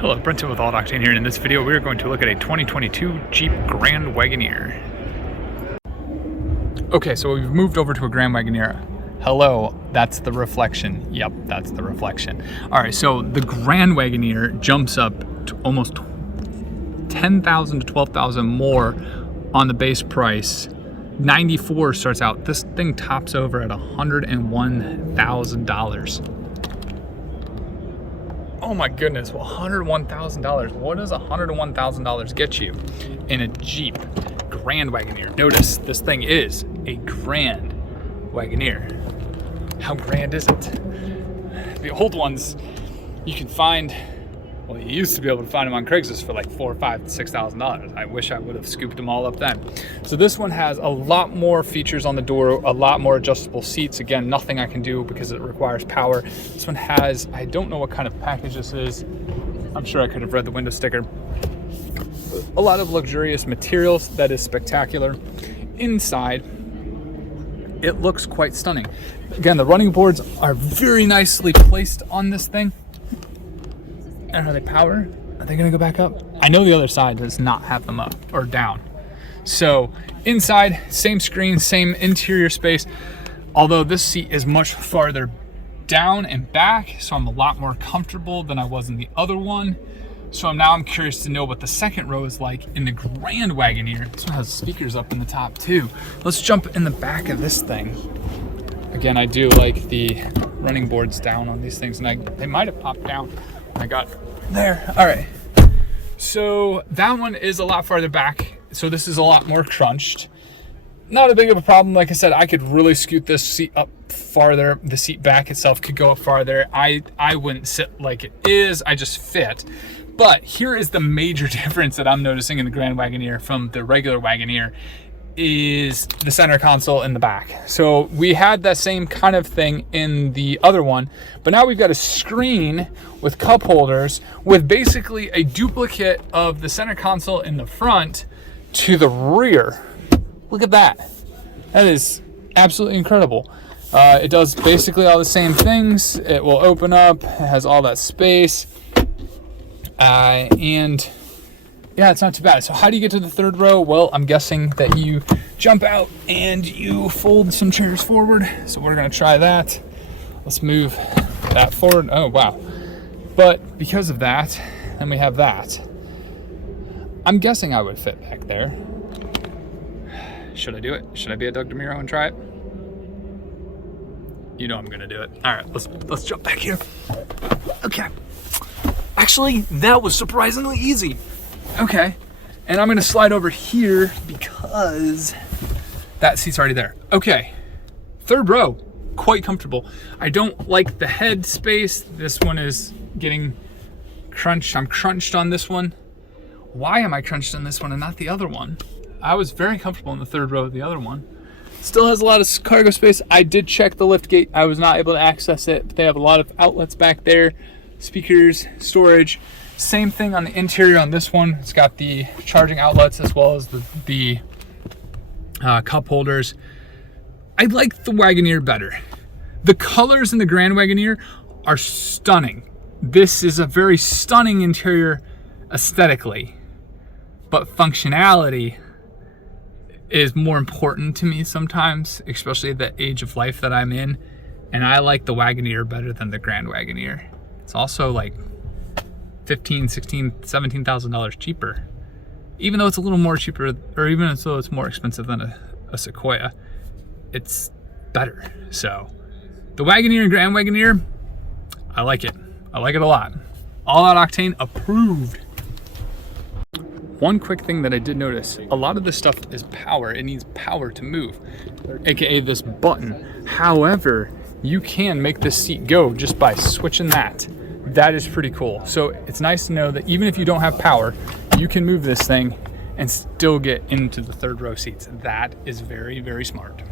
Hello, Brenton with Alt Octane here, and in this video we are going to look at a 2022 Jeep Grand Wagoneer. Okay, so we've moved over to a Grand Wagoneer. Hello, that's the reflection. Yep, that's the reflection. All right, so the Grand Wagoneer jumps up to almost $10,000 to $12,000 more on the base price. 94 starts out. This thing tops over at $101,000. Oh my goodness, well, $101,000. What does $101,000 get you in a Jeep Grand Wagoneer? Notice this thing is a Grand Wagoneer. How grand is it? The old ones you can find, well, you used to be able to find them on Craigslist for like $4,000, $5,000, $6,000. I wish I would have scooped them all up then. So this one has a lot more features on the door, a lot more adjustable seats. Again, nothing I can do because it requires power. This one has, I don't know what kind of package this is. I'm sure I could have read the window sticker. A lot of luxurious materials that is spectacular. Inside, it looks quite stunning. Again, the running boards are very nicely placed on this thing. And are they power? Are they gonna go back up? I know the other side does not have them up or down. So inside, same screen, same interior space, although this seat is much farther down and back, so I'm a lot more comfortable than I was in the other one. So I'm curious to know what the second row is like in the Grand Wagoneer. This one has speakers up in the top too. Let's jump in the back of this thing. Again, I do like the running boards down on these things, and they might have popped down. I got there. All right. So that one is a lot farther back. So this is a lot more crunched. Not a big of a problem. Like I said, I could really scoot this seat up farther. The seat back itself could go up farther. I wouldn't sit like it is. I just fit. But here is the major difference that I'm noticing in the Grand Wagoneer from the regular Wagoneer is the center console in the back. So we had that same kind of thing in the other one, but now we've got a screen with cup holders with basically a duplicate of the center console in the front to the rear. Look at that. That is absolutely incredible. It does basically all the same things. It will open up, it has all that space. And yeah, it's not too bad. So how do you get to the third row? Well, I'm guessing that you jump out and you fold some chairs forward. So we're gonna try that. Let's move that forward. Oh, wow. But because of that, then we have that. I'm guessing I would fit back there. Should I do it? Should I be a Doug DeMuro and try it? You know I'm gonna do it. All right, let's jump back here. Okay. Actually, that was surprisingly easy. Okay, and I'm gonna slide over here because that seat's already there. Okay, third row, quite comfortable. I don't like the head space. This one is getting crunched. I'm crunched on this one. Why am I crunched on this one and not the other one? I was very comfortable in the third row of the other one. Still has a lot of cargo space. I did check the lift gate. I was not able to access it, but they have a lot of outlets back there. Speakers, storage. Same thing on the interior on this one. It's got the charging outlets as well as the cup holders. I like the Wagoneer better. The colors in the Grand Wagoneer are stunning. This is a very stunning interior aesthetically, but functionality is more important to me sometimes, especially at the age of life that I'm in. And I like the Wagoneer better than the Grand Wagoneer. It's also like $15,000, $16,000, $17,000 cheaper. Even though it's a little more cheaper, or even though it's more expensive than a Sequoia, it's better. So the Wagoneer and Grand Wagoneer, I like it. I like it a lot. All Out Octane approved. One quick thing that I did notice, a lot of this stuff is power. It needs power to move, AKA this button. However, you can make this seat go just by switching that. That is pretty cool. So it's nice to know that even if you don't have power, you can move this thing and still get into the third row seats. That is very, very smart.